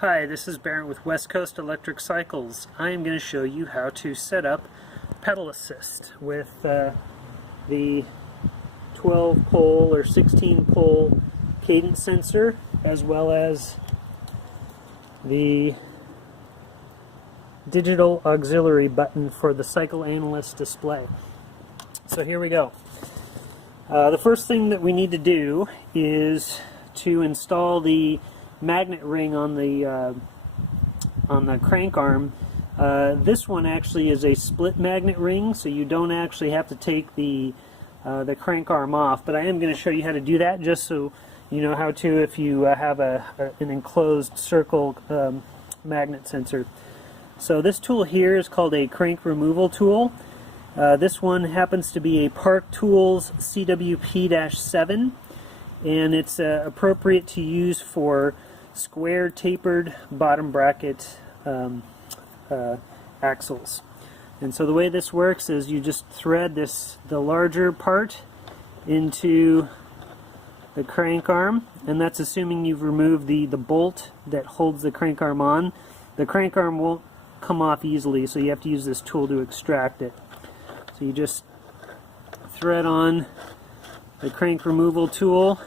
Hi, this is Barrett with West Coast Electric Cycles. I am going to show you how to set up pedal assist with the 12-pole or 16-pole cadence sensor, as well as the digital auxiliary button for the Cycle Analyst display. So here we go. The first thing that we need to do is to install the magnet ring on the crank arm. This one actually is a split magnet ring, so you don't actually have to take the crank arm off, but I am going to show you how to do that just so you know how to if you have an enclosed circle magnet sensor. So this tool here is called a crank removal tool. This one happens to be a Park Tools CWP-7, and it's appropriate to use for square tapered bottom bracket axles. And so the way this works is you just thread the larger part into the crank arm, and that's assuming you've removed the bolt that holds the crank arm on. The crank arm won't come off easily, so you have to use this tool to extract it. So you just thread on the crank removal tool,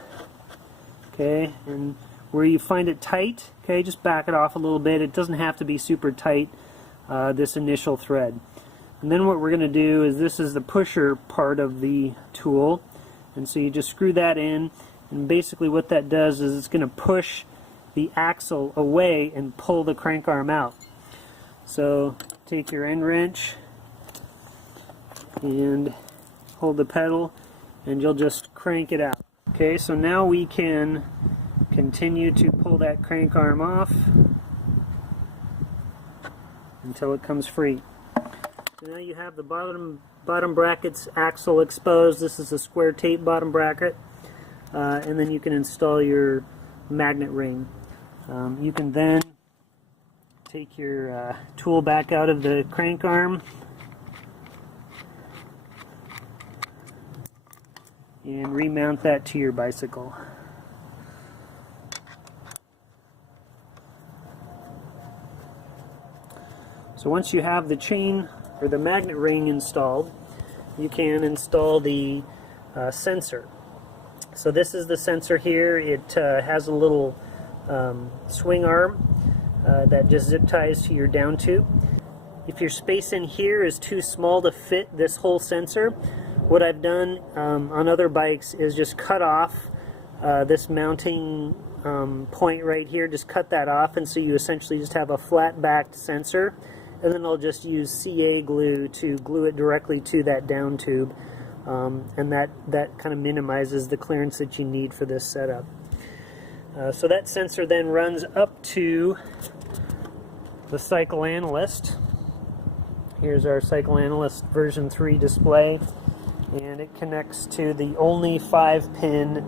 okay, and where you find it tight, okay, just back it off a little bit. It doesn't have to be super tight, this initial thread. And then what we're going to do is, this is the pusher part of the tool, and so you just screw that in, and basically what that does is it's going to push the axle away and pull the crank arm out. So take your end wrench and hold the pedal, and you'll just crank it out. Okay, so now we can continue to pull that crank arm off until it comes free. So now you have the bottom bracket's axle exposed. This is a square tape bottom bracket, and then you can install your magnet ring. You can then take your tool back out of the crank arm and remount that to your bicycle. So once you have the chain or the magnet ring installed, you can install the sensor. So this is the sensor here. It has a little swing arm that just zip ties to your down tube. If your space in here is too small to fit this whole sensor, what I've done on other bikes is just cut off this mounting point right here. Just cut that off, and so you essentially just have a flat-backed sensor, and then I'll just use CA glue to glue it directly to that down tube, and that kind of minimizes the clearance that you need for this setup. So that sensor then runs up to the Cycle Analyst. Here's our Cycle Analyst version 3 display, and it connects to the only 5-pin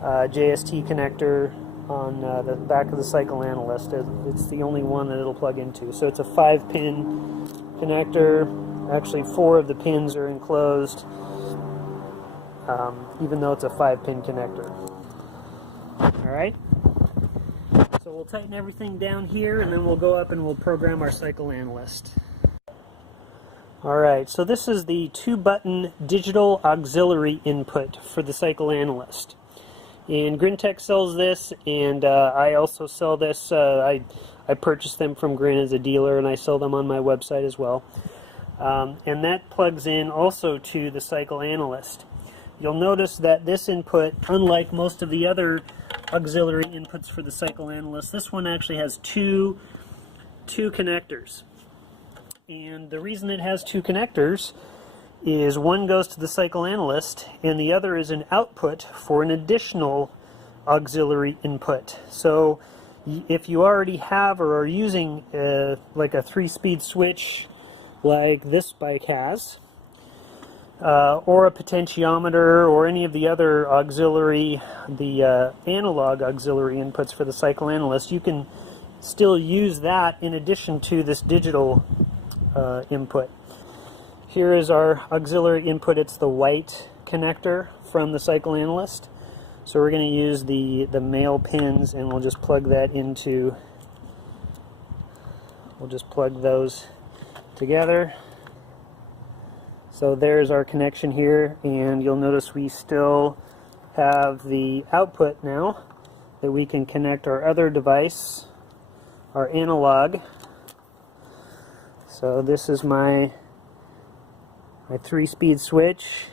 JST connector on the back of the Cycle Analyst. It's the only one that it'll plug into. So it's a 5-pin connector. Actually, 4 of the pins are enclosed, even though it's a 5-pin connector. Alright, so we'll tighten everything down here, and then we'll go up and we'll program our Cycle Analyst. Alright, so this is the 2-button digital auxiliary input for the Cycle Analyst. And Grin Tech sells this, and I also sell this. I purchased them from Grin as a dealer, and I sell them on my website as well. And that plugs in also to the Cycle Analyst. You'll notice that this input, unlike most of the other auxiliary inputs for the Cycle Analyst, this one actually has two connectors. And the reason it has 2 connectors is one goes to the Cycle Analyst, and the other is an output for an additional auxiliary input. So if you already have or are using like a 3-speed switch like this bike has, or a potentiometer, or any of the other auxiliary, the analog auxiliary inputs for the Cycle Analyst, you can still use that in addition to this digital input. Here is our auxiliary input. It's the white connector from the Cycle Analyst. So we're going to use the male pins, and we'll just plug that into we'll just plug those together. So there's our connection here, and you'll notice we still have the output now that we can connect our other device, our analog. So this is my 3-speed switch.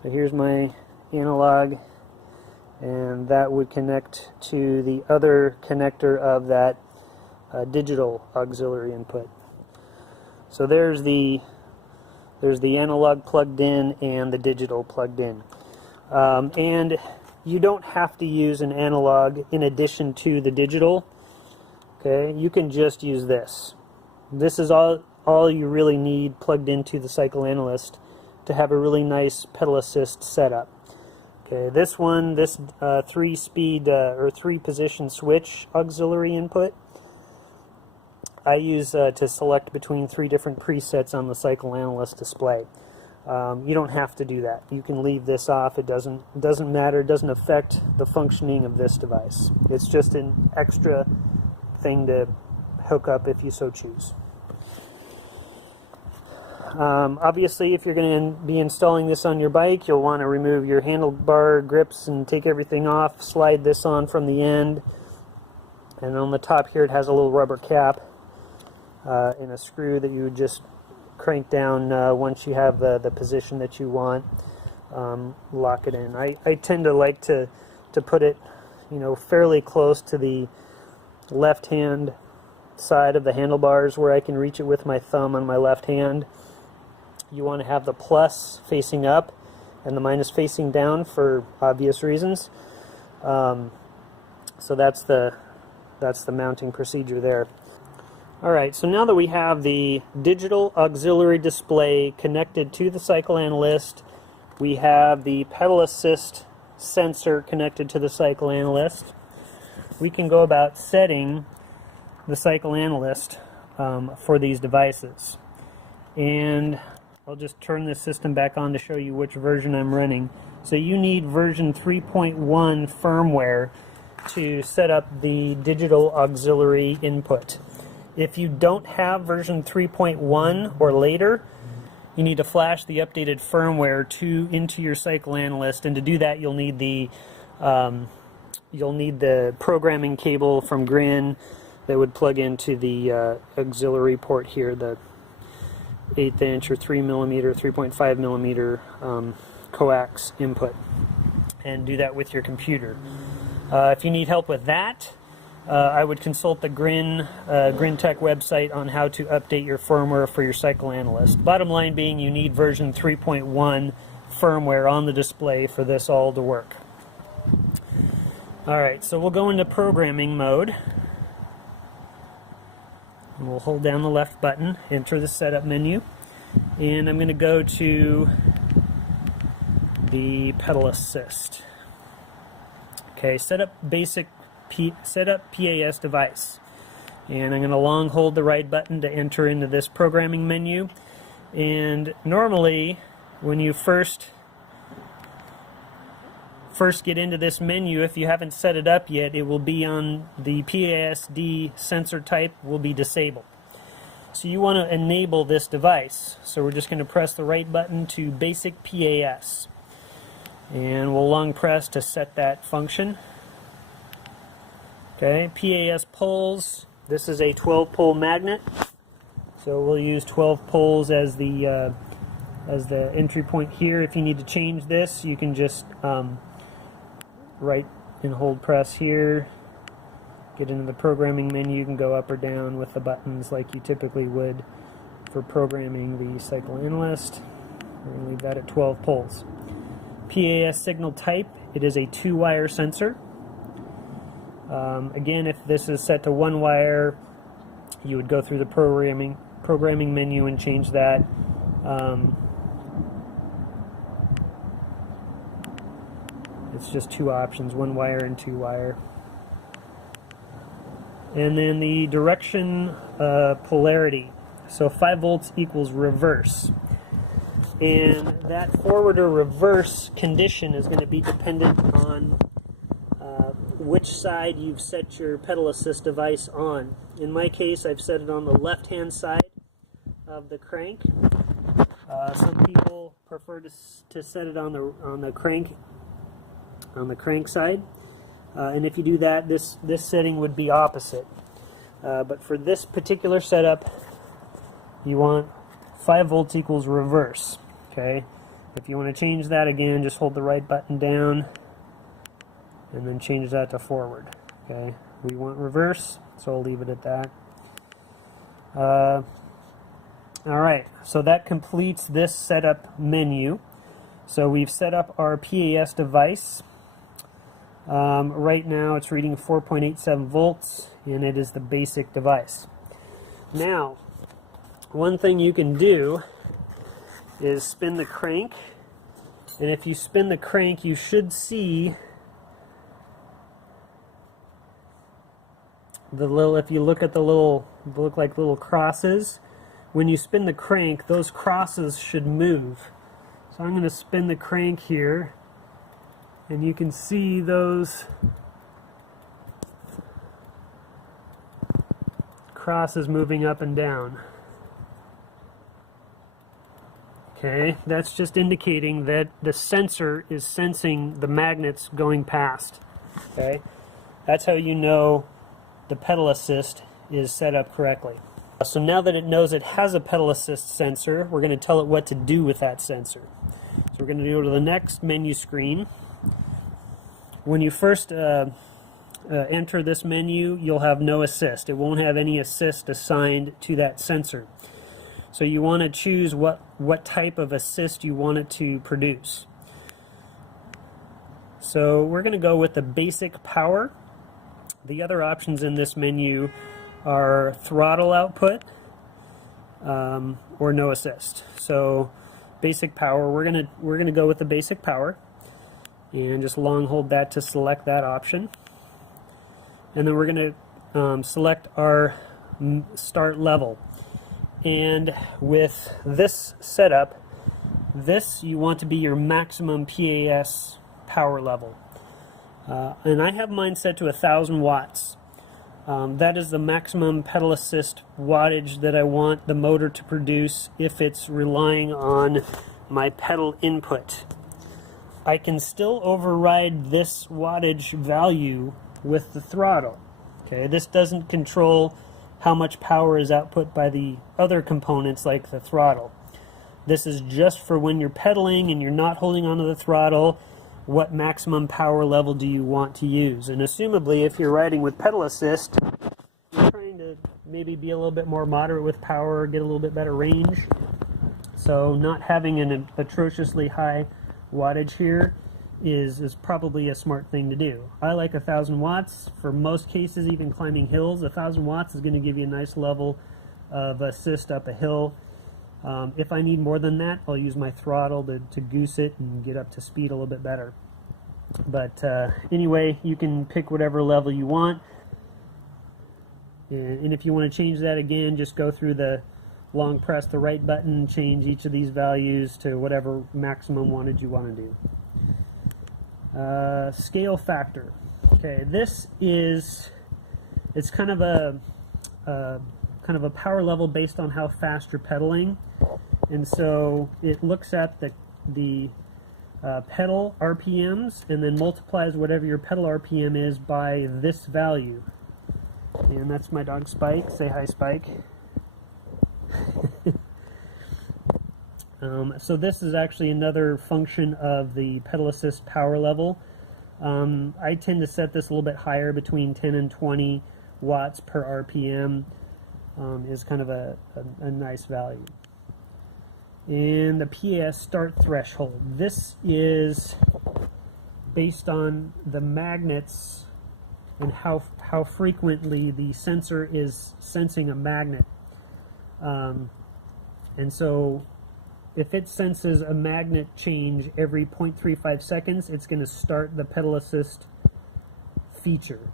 So here's my analog, and that would connect to the other connector of that digital auxiliary input. So there's the analog plugged in and the digital plugged in. And you don't have to use an analog in addition to the digital. Okay, you can just use this. This is all you really need plugged into the Cycle Analyst to have a really nice pedal assist setup. Okay, this 3-speed or 3-position switch auxiliary input I use to select between 3 different presets on the Cycle Analyst display. You don't have to do that. You can leave this off. It doesn't matter. It doesn't affect the functioning of this device. It's just an extra thing to hook up if you so choose. Obviously, if you're going to be installing this on your bike, you'll want to remove your handlebar grips and take everything off. Slide this on from the end, and on the top here it has a little rubber cap and a screw that you would just crank down once you have the position that you want. Lock it in. I tend to like to put it, fairly close to the left hand side of the handlebars where I can reach it with my thumb on my left hand. You want to have the plus facing up and the minus facing down for obvious reasons. So that's the mounting procedure there. Alright, so now that we have the digital auxiliary display connected to the Cycle Analyst, we have the pedal assist sensor connected to the Cycle Analyst, we can go about setting the Cycle Analyst for these devices. And I'll just turn this system back on to show you which version I'm running. So you need version 3.1 firmware to set up the digital auxiliary input. If you don't have version 3.1 or later, you need to flash the updated firmware into your Cycle Analyst, and to do that you'll need the programming cable from Grin that would plug into the auxiliary port here, the 1/8 inch or 3mm, 3.5mm coax input, and do that with your computer. If you need help with that, I would consult the Grin Tech website on how to update your firmware for your Cycle Analyst. Bottom line being, you need version 3.1 firmware on the display for this all to work. Alright, so we'll go into programming mode. And we'll hold down the left button, enter the setup menu, and I'm going to go to the pedal assist. Okay, set up PAS device, and I'm going to long hold the right button to enter into this programming menu. And normally when you first get into this menu, if you haven't set it up yet, it will be on the PASD sensor type will be disabled. So you want to enable this device. So we're just going to press the right button to basic PAS, and we'll long press to set that function. Okay, PAS poles. This is a 12-pole magnet, so we'll use 12 poles as the entry point here. If you need to change this, you can just right and hold press here, get into the programming menu. You can go up or down with the buttons like you typically would for programming the Cycle Analyst. We're going to leave that at 12 poles. PAS signal type, it is a 2-wire sensor. Again, if this is set to 1 wire, you would go through the programming menu and change that. It's just 2 options, 1 wire and 2 wire. And then the direction polarity. So 5 volts equals reverse. And that forward or reverse condition is going to be dependent on which side you've set your pedal assist device on. In my case, I've set it on the left-hand side of the crank. Some people prefer to set it on the crank side, and if you do that, this setting would be opposite. But for this particular setup, you want 5 volts equals reverse. Okay. If you want to change that again, just hold the right button down and then change that to forward. Okay, we want reverse, so I'll leave it at that. Alright, so that completes this setup menu. So we've set up our PAS device. Right now it's reading 4.87 volts, and it is the basic device. Now, one thing you can do is spin the crank, and if you spin the crank, you should see the little, if you look at the little, look like little crosses. When you spin the crank, those crosses should move. So I'm going to spin the crank here, and you can see those crosses moving up and down. Okay, that's just indicating that the sensor is sensing the magnets going past. Okay, that's how you know the pedal assist is set up correctly. So now that it knows it has a pedal assist sensor, we're going to tell it what to do with that sensor. So we're going to go to the next menu screen. When you first enter this menu, you'll have no assist. It won't have any assist assigned to that sensor. So you want to choose what type of assist you want it to produce. So we're going to go with the basic power. The other options in this menu are throttle output or no assist. So basic power, we're gonna go with the basic power, and just long hold that to select that option. And then we're gonna select our start level. And with this setup, this you want to be your maximum PAS power level. And I have mine set to 1,000 watts. That is the maximum pedal assist wattage that I want the motor to produce if it's relying on my pedal input. I can still override this wattage value with the throttle. Okay, this doesn't control how much power is output by the other components like the throttle. This is just for when you're pedaling and you're not holding onto the throttle. What maximum power level do you want to use? And assumably, if you're riding with pedal assist, you're trying to maybe be a little bit more moderate with power, get a little bit better range. So not having an atrociously high wattage here is probably a smart thing to do. I like 1,000 watts. For most cases, even climbing hills, 1,000 watts is going to give you a nice level of assist up a hill. If I need more than that, I'll use my throttle to goose it and get up to speed a little bit better. But anyway, you can pick whatever level you want. And if you want to change that again, just go through the long press the right button, change each of these values to whatever maximum wattage you want to do. Scale factor. Okay, this is, it's kind of a power level based on how fast you're pedaling. And so it looks at the pedal RPMs and then multiplies whatever your pedal RPM is by this value. And that's my dog Spike. Say hi, Spike. So this is actually another function of the pedal assist power level. I tend to set this a little bit higher, between 10 and 20 watts per RPM is kind of a nice value. And the PAS start threshold. This is based on the magnets and how frequently the sensor is sensing a magnet. And so if it senses a magnet change every 0.35 seconds, it's going to start the pedal assist feature.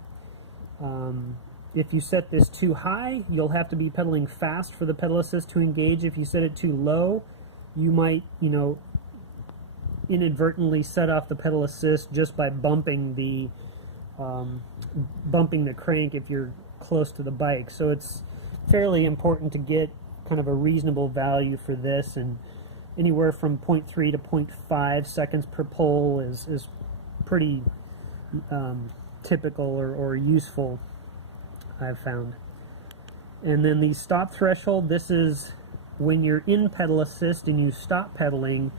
If you set this too high, you'll have to be pedaling fast for the pedal assist to engage. If you set it too low, you might, inadvertently set off the pedal assist just by bumping the bumping the crank if you're close to the bike. So it's fairly important to get kind of a reasonable value for this, and anywhere from 0.3 to 0.5 seconds per pole is pretty typical or useful, I've found. And then the stop threshold, this is when you're in pedal assist and you stop pedaling,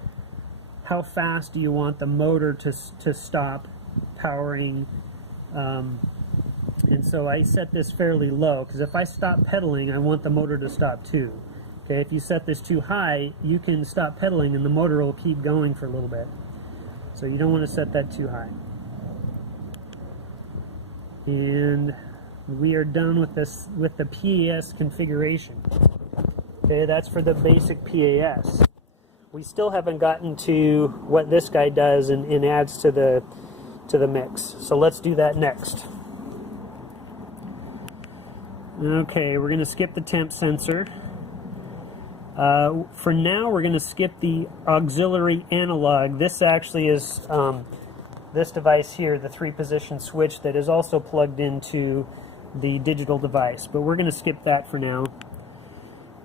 how fast do you want the motor to stop powering. And so I set this fairly low, because if I stop pedaling, I want the motor to stop too. Okay, if you set this too high, you can stop pedaling and the motor will keep going for a little bit. So you don't want to set that too high. And we are done with this, with the PAS configuration. Okay, that's for the basic PAS. We still haven't gotten to what this guy does and adds to the mix. So let's do that next. Okay, we're going to skip the temp sensor. For now, we're going to skip the auxiliary analog. This actually is this device here, the 3-position switch that is also plugged into the digital device. But we're going to skip that for now.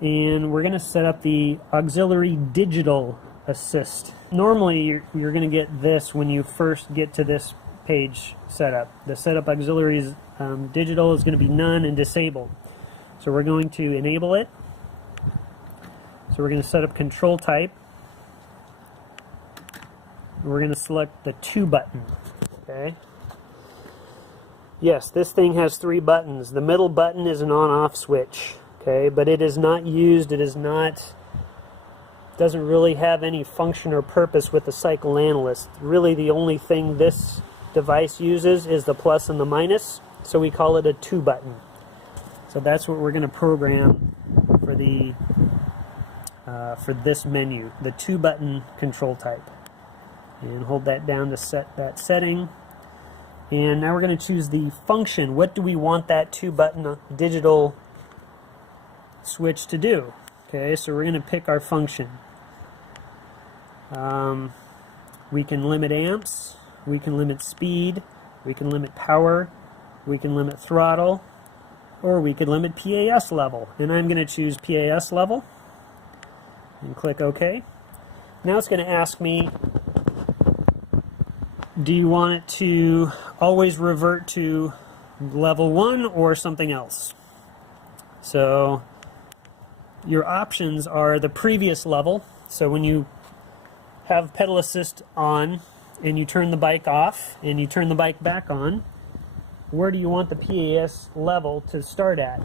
And we're going to set up the auxiliary digital assist. Normally, you're going to get this when you first get to this page setup. The setup auxiliaries digital is going to be none and disabled. So we're going to enable it. So we're going to set up control type. We're going to select the 2 button. Okay. Yes, this thing has 3 buttons. The middle button is an on-off switch. Okay, but it is not used. It is not. Doesn't really have any function or purpose with the Cycle Analyst. Really, the only thing this device uses is the plus and the minus. So we call it a 2 button. So that's what we're going to program for the for this menu, the 2 button control type. And hold that down to set that setting. And now we're going to choose the function. What do we want that 2 button digital switch to do? Okay, so we're going to pick our function. We can limit amps, we can limit speed, we can limit power, we can limit throttle, or we could limit PAS level. And I'm going to choose PAS level and click OK. Now it's going to ask me, do you want it to always revert to level 1 or something else? So your options are the previous level. So when you have pedal assist on and you turn the bike off and you turn the bike back on, where do you want the PAS level to start at?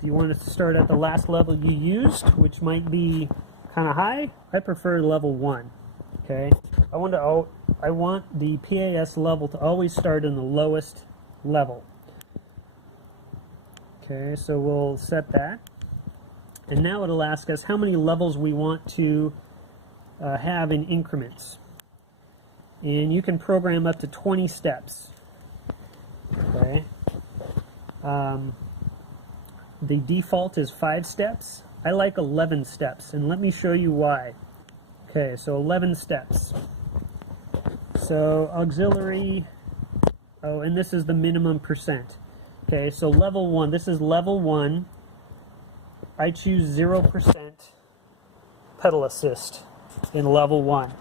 Do you want it to start at the last level you used, which might be kind of high? I prefer level 1. Okay, I want the PAS level to always start in the lowest level. Okay, so we'll set that. And now it'll ask us how many levels we want to have in increments. And you can program up to 20 steps. Okay. The default is 5 steps. I like 11 steps, and let me show you why. Okay, so 11 steps. So auxiliary, oh, and this is the minimum percent. Okay, so level 1, this is level 1. I choose 0% pedal assist in level 1.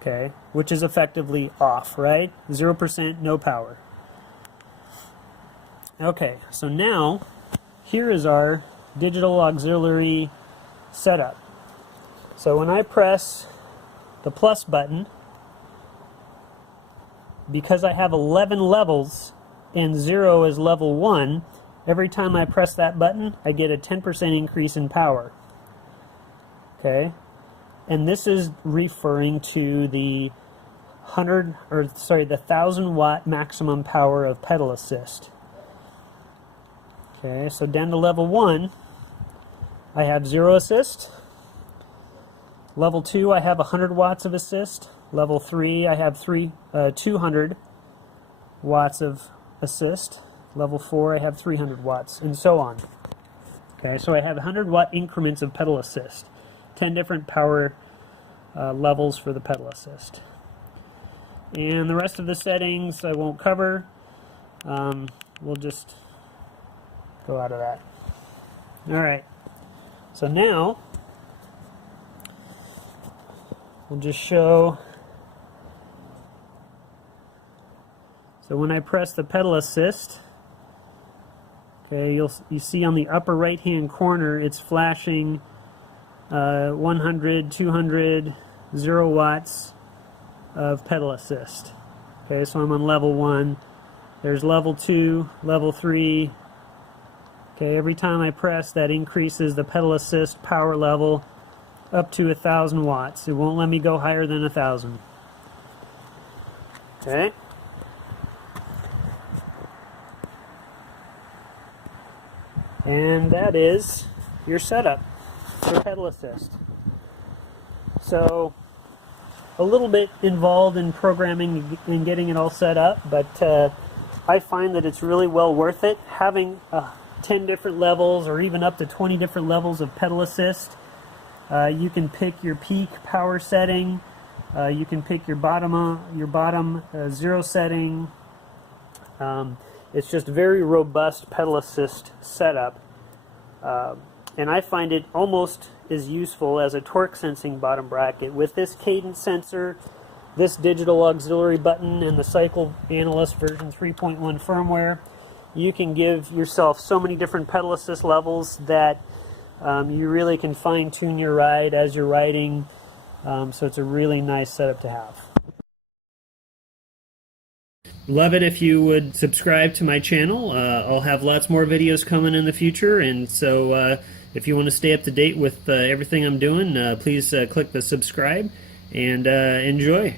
Okay, which is effectively off, right? 0%, no power. Okay, so now here is our digital auxiliary setup. So when I press the plus button, because I have 11 levels and 0 is level 1, every time I press that button, I get a 10% increase in power. Okay? And this is referring to the 1,000 watt maximum power of pedal assist. Okay, so down to level 1, I have 0 assist. Level 2, I have 100 watts of assist. Level 3, I have 200 watts of assist. Level 4, I have 300 watts, and so on. Okay, so I have 100 watt increments of pedal assist. 10 different power levels for the pedal assist. And the rest of the settings I won't cover. We'll just go out of that. Alright, so now we'll just show. So when I press the pedal assist, okay, you see on the upper right hand corner it's flashing 100, 200, 0 watts of pedal assist. Okay, so I'm on level 1. There's level 2, level 3. Okay, every time I press, that increases the pedal assist power level up to 1,000 watts. It won't let me go higher than 1,000. Okay. And that is your setup for pedal assist. So, a little bit involved in programming and getting it all set up, but I find that it's really well worth it. Having 10 different levels or even up to 20 different levels of pedal assist. You can pick your peak power setting. You can pick your bottom 0 setting. It's just very robust pedal assist setup, and I find it almost as useful as a torque sensing bottom bracket. With this Cadence sensor, this digital auxiliary button, and the Cycle Analyst version 3.1 firmware, you can give yourself so many different pedal assist levels that you really can fine-tune your ride as you're riding, so it's a really nice setup to have. Love it if you would subscribe to my channel. I'll have lots more videos coming in the future, and so if you want to stay up to date with everything I'm doing, please click the subscribe and enjoy.